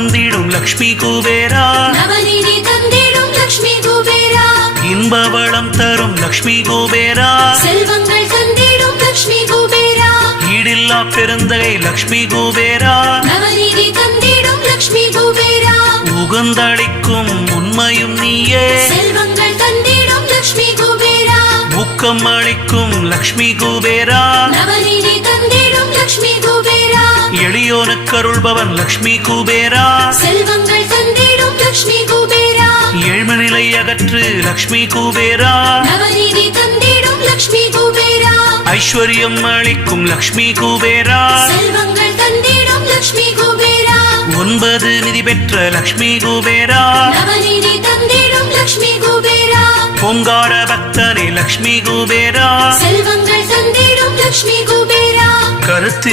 தந்திடும் லக்ஷ்மி குபேரா நவநிதி தந்திடும் லக்ஷ்மி குபேரா இன்ப வளம் தரும் லக்ஷ்மி குபேரா செல்வங்கள் தந்திடும் லக்ஷ்மி குபேரா ஈடில்லா பெருந்தகை லக்ஷ்மி குபேரா நவநிதி தந்திடும் லக்ஷ்மி குபேரா உகந்தளிக்கும் உண்மையும் நீயே செல்வங்கள் தந்திடும் லக்ஷ்மி குபேரா ஊக்கம் அளிக்கும் லக்ஷ்மி குபேரா நவநிதி தந்திடும் லக்ஷ்மி குபேரா எளியோனுக்கு அருள்பவன் லக்ஷ்மி குபேரா செல்வங்கள் தந்திடும் லக்ஷ்மி குபேரா ஏழ்மை நிலை அகற்று லக்ஷ்மி குபேரா நவநிதி தந்திடும் லக்ஷ்மி குபேரா ஐஸ்வர்யம் அளிக்கும் லக்ஷ்மி குபேரா செல்வங்கள் தந்திடும் லக்ஷ்மி குபேரா 9 நிதி பெற்ற லக்ஷ்மி குபேரா நவநிதி தந்திடும் லக்ஷ்மி குபேரா பொங்கார பக்தனே லக்ஷ்மி குபேரா செல்வங்கள் தந்திடும் லக்ஷ்மி குபேரா கருத்து